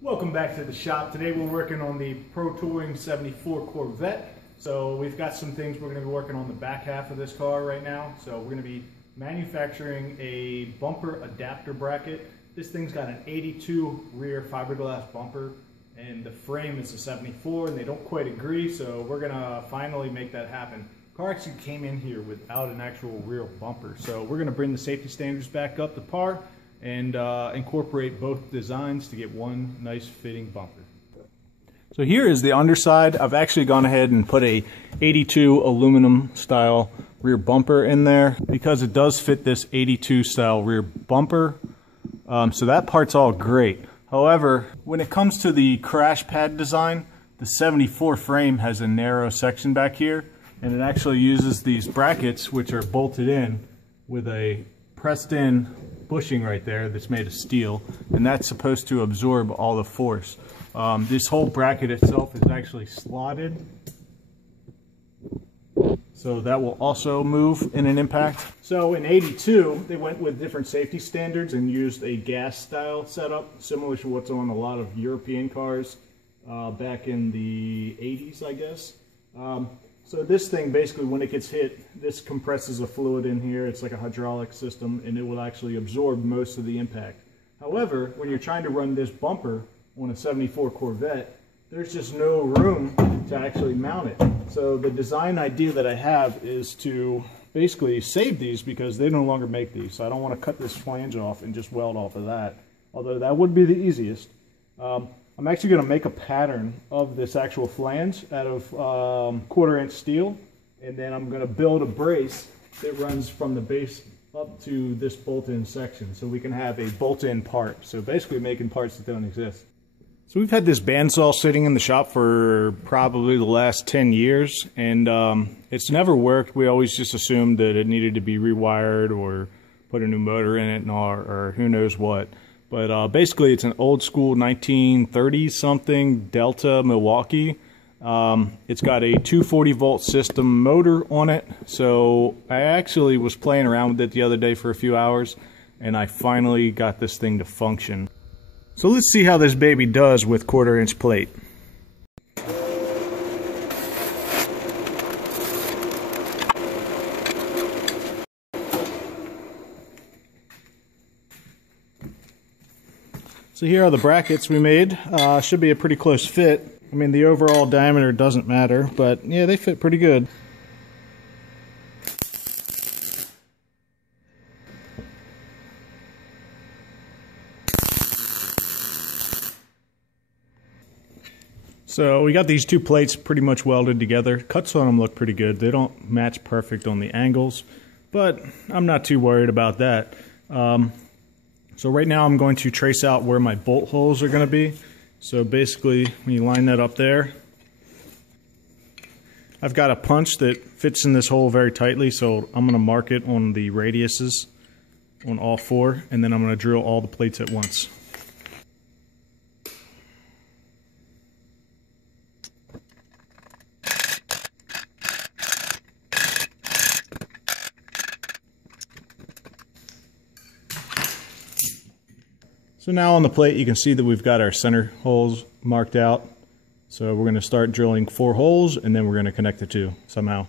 Welcome back to the shop. Today we're working on the Pro Touring 74 Corvette. So we've got some things we're going to be working on the back half of this car right now. So we're going to be manufacturing a bumper adapter bracket. This thing's got an 82 rear fiberglass bumper and the frame is a 74 and they don't quite agree, so we're going to finally make that happen. The car actually came in here without an actual rear bumper, so we're going to bring the safety standards back up to par and incorporate both designs to get one nice fitting bumper. So here is the underside. I've actually gone ahead and put a 82 aluminum style rear bumper in there because it does fit this 82 style rear bumper. So that part's all great. However, when it comes to the crash pad design, the 74 frame has a narrow section back here, and it actually uses these brackets which are bolted in with a pressed in bushing right there that's made of steel, and that's supposed to absorb all the force. This whole bracket itself is actually slotted, so that will also move in an impact. So in 82, they went with different safety standards and used a gas style setup, similar to what's on a lot of European cars back in the 80s, I guess. So this thing, basically, when it gets hit, this compresses a fluid in here. It's like a hydraulic system, and it will actually absorb most of the impact. However, when you're trying to run this bumper on a 74 Corvette, there's just no room to actually mount it. So the design idea that I have is to basically save these because they no longer make these. So I don't want to cut this flange off and just weld off of that, although that would be the easiest. I'm actually going to make a pattern of this actual flange out of 1/4 inch steel, and then I'm going to build a brace that runs from the base up to this bolt-in section so we can have a bolt-in part. So basically making parts that don't exist. So we've had this bandsaw sitting in the shop for probably the last 10 years, and it's never worked. We always just assumed that it needed to be rewired or put a new motor in it or who knows what. But basically it's an old school 1930s something Delta Milwaukee. It's got a 240 volt system motor on it. So I actually was playing around with it the other day for a few hours, and I finally got this thing to function. So let's see how this baby does with 1/4 inch plate. So here are the brackets we made. Should be a pretty close fit. I mean, the overall diameter doesn't matter, but yeah, they fit pretty good. So we got these two plates pretty much welded together. Cuts on them look pretty good. They don't match perfect on the angles, but I'm not too worried about that. So right now I'm going to trace out where my bolt holes are going to be. So basically, when you line that up there, I've got a punch that fits in this hole very tightly, so I'm going to mark it on the radiuses on all four, and then I'm going to drill all the plates at once. So now on the plate you can see that we've got our center holes marked out. So we're going to start drilling 4 holes and then we're going to connect the 2 somehow.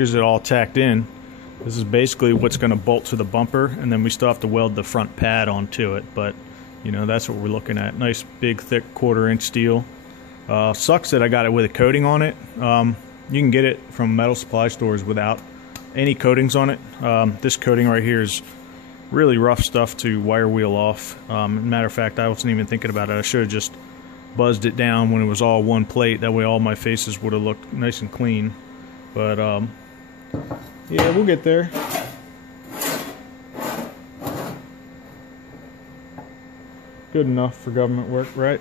Here's it all tacked in. This is basically what's going to bolt to the bumper, and then we still have to weld the front pad onto it, but you know, that's what we're looking at. Nice big thick 1/4-inch steel. Sucks that I got it with a coating on it. You can get it from metal supply stores without any coatings on it. This coating right here is really rough stuff to wire wheel off. Matter of fact, I wasn't even thinking about it. I should have just buzzed it down when it was all one plate. That way all my faces would have looked nice and clean. But yeah, we'll get there. Good enough for government work, right?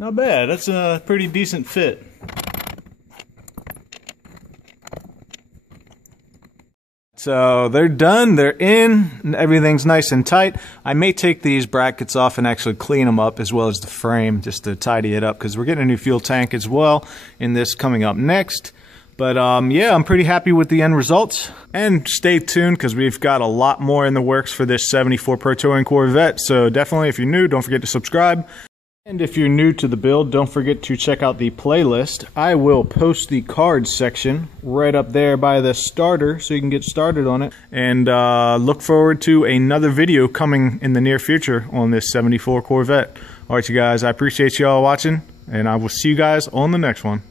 Not bad. That's a pretty decent fit. So they're done, they're in, everything's nice and tight. I may take these brackets off and actually clean them up, as well as the frame, just to tidy it up, because we're getting a new fuel tank as well in this coming up next. But yeah, I'm pretty happy with the end results. And stay tuned, because we've got a lot more in the works for this 74 Pro Touring Corvette. So definitely, if you're new, don't forget to subscribe. And if you're new to the build, don't forget to check out the playlist. I will post the cards section right up there by the starter, so you can get started on it. And look forward to another video coming in the near future on this 74 Corvette. Alright you guys, I appreciate you all watching, and I will see you guys on the next one.